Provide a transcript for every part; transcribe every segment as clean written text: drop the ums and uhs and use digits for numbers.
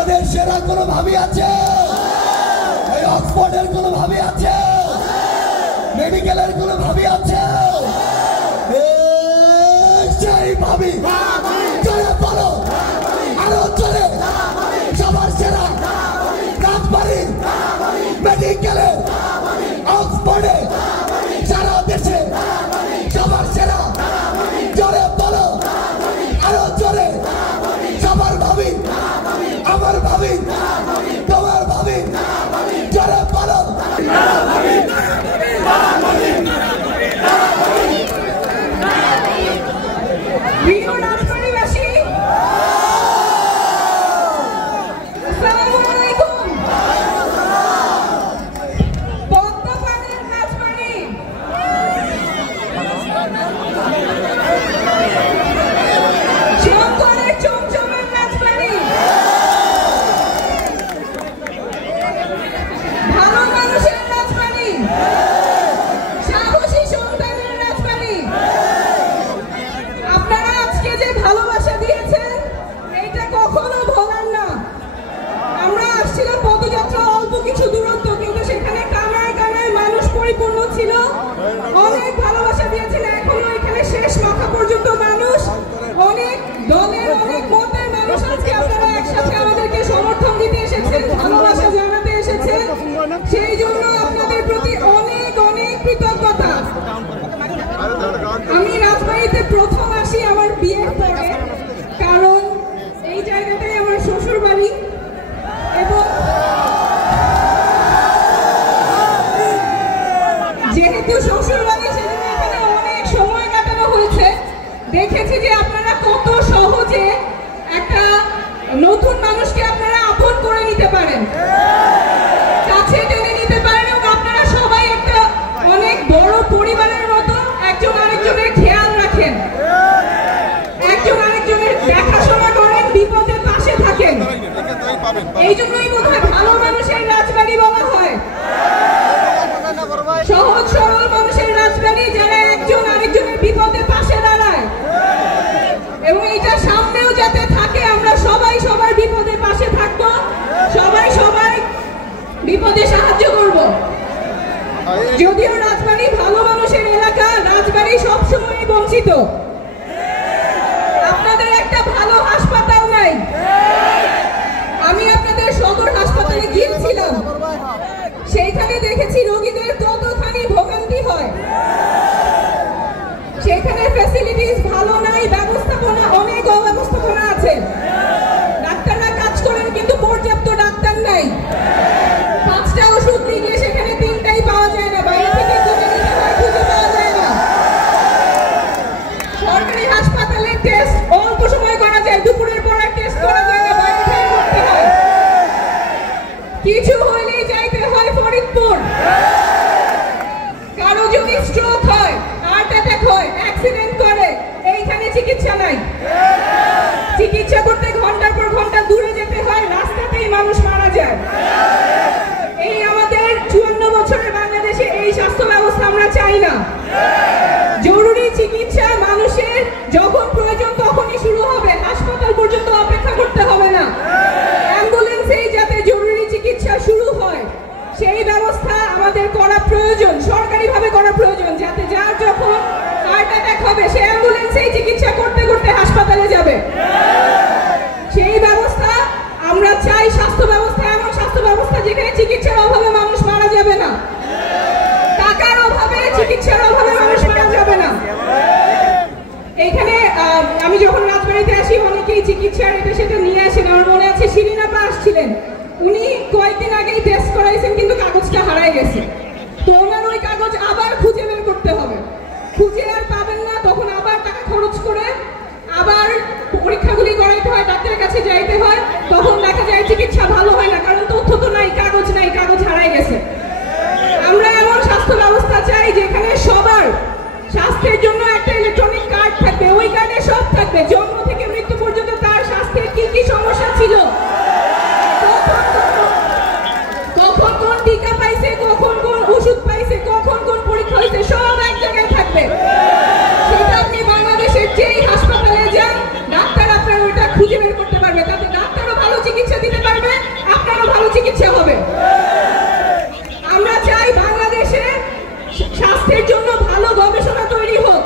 আমাদের সেরা কোনো ভাবি আছে? এই অক্সফোর্ডের কোনো ভাবি আছে? মেডিকেলের কোনো ভাবি আছে? সেই ভাবি জোরে বলো, আরো জোরে। সবার সেরা রাজবাড়ী মেডিকেলে, অক্সফোর্ডে, সারা দেশে সবার সেরা। জোরে বলো, আরো জোরে। সবার ভাবি, আমার ভাবি, তোমার ভাবি, জোরে বলো। অনেক ভালোবাসা দিয়েছেন, এখনো এখানে শেষ মাথা পর্যন্ত মানুষ, অনেক দলের অনেক মতের মানুষ আজকে আপনারা একসাথে আমাদেরকে সমর্থন দিতে এসেছেন, ভালোবাসা জানাতে এসেছেন। সেই জন্য আপনাদের প্রতি অনেক অনেক কৃতজ্ঞতা। আমি রাজবাড়ীতে প্রথম আসি আমার বিয়ের পরে, কারণ এই জায়গাটাই আমার শ্বশুর বাড়ি এবং যেহেতু শ্বশুর বাড়ি সেজন্য এখানে অনেক সময় কাটানো হয়েছে। দেখেছি যে আপনারা কত সহজে একটা নতুন মানুষকে আপনারা আপন করে নিতে পারেন, কাছে টেনে নিতে পারেন এবং আপনারা সবাই একটা অনেক বড় পরিবারের মতো একজন আরেকজনের খেয়াল রাখেন, একজন আরেকজনের দেখাশোনা করেন, বিপদের পাশে থাকেন। এই জন্যই বোধহয় ভালো মানুষের রাজবাড়ি বলা হয়, সহজ সরল মানুষের রাজবাড়ি, যারা একজন আরেকজনের বিপদে পাশে দাঁড়ায়। এবং এটা সামনেও যাতে থাকে, আমরা সবাই সবার বিপদে পাশে থাকবো, সবাই সবাই বিপদে সাহায্য করব। যদিও রাজবাড়ি ভালো মানুষের এলাকা, রাজবাড়ি সবসময় বঞ্চিত। আপনাদের একটা ভালো হাসপাতাল নাই। আমি আপনাদের সদর হাসপাতালে গিয়েছিলাম, সেইখানে দেখেছি রোগীদের কতখানি ভোগান্তি হয়। সেখানে ফ্যাসিলিটিস ভালো নাই, ব্যবস্থাপনা অনেক অব্যবস্থাপনা আছে। ডাক্তাররা কাজ করেন কিন্তু পর্যাপ্ত ডাক্তার নাই। 5টা ওষুধ দিলে সেখানে 3টাই পাওয়া যায় না, বাইরে থেকে কিনে নিতে হয়, খুঁজে পাওয়া যায় না। সরকারি হাসপাতালে টেস্ট অল্প সময় করা যায়, দুপুরের পর আর টেস্ট করা যায় না, বাইরে থেকে করতে হয়। কিছু হলেই যাইতে হয় ফরিদপুর। কারো যদি স্ট্রোক হয়, হার্ট অ্যাটাক হয়, অ্যাক্সিডেন্ট করে, এইখানে চিকিৎসা নাই। চিকিৎসা করতে ঘন্টার পর ঘন্টা দূরে যেতে হয়, রাস্তাতেই মানুষ মারা যায়। এই আমাদের 54 বছরের বাংলাদেশে এই স্বাস্থ্য ব্যবস্থা আমরা চাই না। জরুরি চিকিৎসা মানুষের যখন প্রয়োজন তখনই শুরু হবে, হাসপাতাল পর্যন্ত অপেক্ষা করতে হবে না। অ্যাম্বুলেন্সেই যাতে জরুরি চিকিৎসা শুরু হয়, সেই ব্যবস্থা আমাদের করা প্রয়োজন, সরকারিভাবে করা প্রয়োজন, যাতে যার যখন হার্ট অ্যাটাক হবে সে অ্যাম্বুলেন্সেই চিকিৎসা করতে করতে হাসপাতালে যাবে। সেই ব্যবস্থা আমরা চাই। স্বাস্থ্য ব্যবস্থা এমন স্বাস্থ্য ব্যবস্থা যেখানে চিকিৎসার অভাবে মানুষ মারা যাবে না, টাকার অভাবে, চিকিৎসার অভাবে মানুষ মারা যাবে না। এইখানে আমি যখন রাজবাড়িতে আসি অনেকেই চিকিৎসার এটা সেটা নিয়ে আসেন। আমার মনে আছে শিরিন আপা আসছিলেন, উনি কয়েকদিন আগেই টেস্ট করাইছেন কিন্তু কাগজটা হারাই গেছে। তো ওনার ওই কাগজ আবার খুঁজে বের করতে হবে, খুঁজে আর পাবেন না, তখন আবার টাকা খরচ করে আবার পরীক্ষাগুলি করাইতে হয়, ডাক্তারের কাছে যাইতে হয়, তখন দেখা যায় চিকিৎসা ভালো হয় না, কারণ তথ্য তো নাই, কাগজ নাই, কাগজ হারাই গেছে। আমরা এমন স্বাস্থ্য ব্যবস্থা চাই যেখানে সবার স্বাস্থ্যের জন্য একটা ইলেকট্রনিক কার্ড থাকবে, ওই কার্ডে সব থাকবে, জন্ম থেকে মৃত্যু পর্যন্ত তার স্বাস্থ্যের কি কি সমস্যা ছিল, দিতে পারবে, আপনারও ভালো চিকিৎসা হবে। আমরা চাই বাংলাদেশে স্বাস্থ্যের জন্য ভালো গবেষণা তৈরি হোক,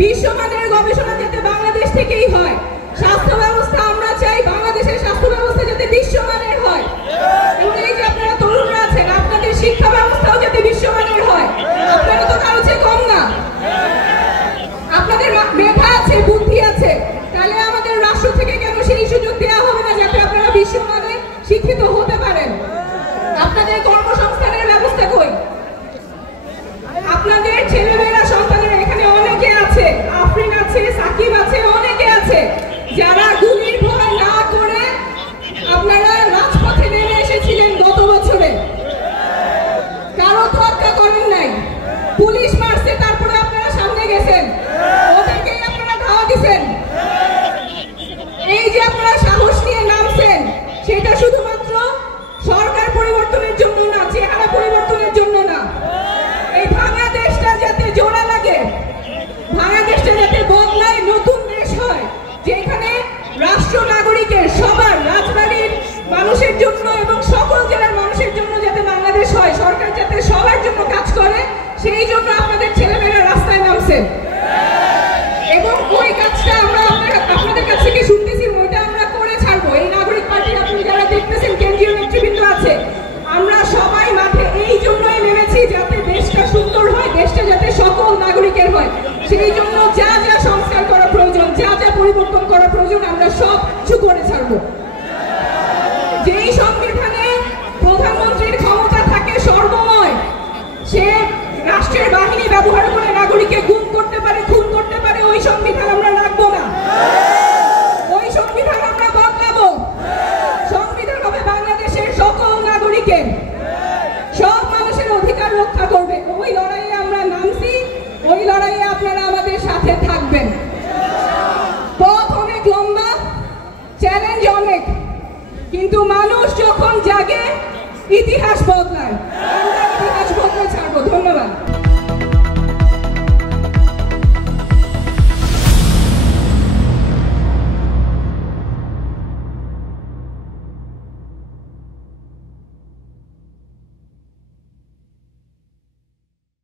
বিশ্বমানের গবেষণা যাতে বাংলাদেশ থেকেই হয়। স্বাস্থ্য ব্যবস্থা আমরা চাই বাংলাদেশের স্বাস্থ্য ব্যবস্থা যাতে বিশ্বমানের হয়, এবং এই যে আপনারা তরুণরা আছেন, আপনাদের শিক্ষা ব্যবস্থাও যাতে বিশ্বমানের হয়। আপনারা তো কারো চেয়ে কম না, আপনাদের মেধা আছে, বুদ্ধি আছে, তাহলে আমাদের রাষ্ট্র থেকে কেন সেই সুযোগ দেওয়া হবে না যাতে আপনারা বিশ্বমানে শিক্ষিত হতে পারেন? আপনাদের কর্মসংস্থানের ব্যবস্থা কই? আপনাদের ছেলেমেয়েরা, সন্তানেরা এখানে অনেকে আছে, আফরিন আছে, সাকিব আছে, অনেকে আছে যারা গুলির ভয় না করে আপনারা রাজপথে নেমে এসেছিলেন গত বছরে, কারো তোয়াক্কা করেন নাই, পুলিশ মারছে তারপরে আপনারা সামনে গেছেন, ওদেরকেই আপনারা ধাওয়া দিচ্ছেন। এই যে আপনারা সাহস নিয়ে নামছেন, সেটা শুধুমাত্র সরকার পরিবর্তনের জন্য না, চেহারা পরিবর্তনের জন্য না। এই ভাঙা দেশটা যাতে জোড়া লাগে, ভাঙা দেশটা যাতে বদলায়, নতুন দেশ হয়, যেখানে রাষ্ট্র নাগরিকের সবার, রাজবাড়ির মানুষের জন্য এবং সকল জেলার মানুষের জন্য যাতে বাংলাদেশ হয়, সরকার যাতে সবার জন্য কাজ করে, সেই জন্য আপনাদের ছেলেমেয়েরা রাস্তায় নামছে। এবং ওই কাজটা আমরা আপনাদের কাছ থেকে শুনতেছি, ওইটা আমরা করে ছাড়বো। এই নাগরিক পার্টির আপনি যারা দেখতেছেন, কেন্দ্রীয় নেতৃবৃন্দ আছে, আমরা সবাই মাঠে এই জন্যই নেমেছি যাতে দেশটা সুন্দর হয়, দেশটা যাতে সকল নাগরিকের হয়। সেই জন্য যা যা সংস্কার করা প্রয়োজন, যা যা পরিবর্তন করা প্রয়োজন, আমরা সব কিছু করে ছাড়বো। যেই সংবিধানে প্রধানমন্ত্রীর ক্ষমতা থাকে সর্বময়, সে রাষ্ট্রের বাহিনী ব্যবহার করে নাগরিককে গুম করতে পারে, খুন করতে পারে, ওই সংবিধান আমরা রাখবো না। ওই সংবিধান আমরা বদলাবো। সংবিধান হবে বাংলাদেশের সকল নাগরিকের, সব মানুষের অধিকার রক্ষা করবে। ওই লড়াইয়ে আমরা নামছি, ওই লড়াইয়ে আপনারা আমাদের সাথে থাকবেন। পথ অনেক লম্বা, চ্যালেঞ্জ অনেক, কিন্তু মানুষ যখন জাগে ইতিহাস বদলায়।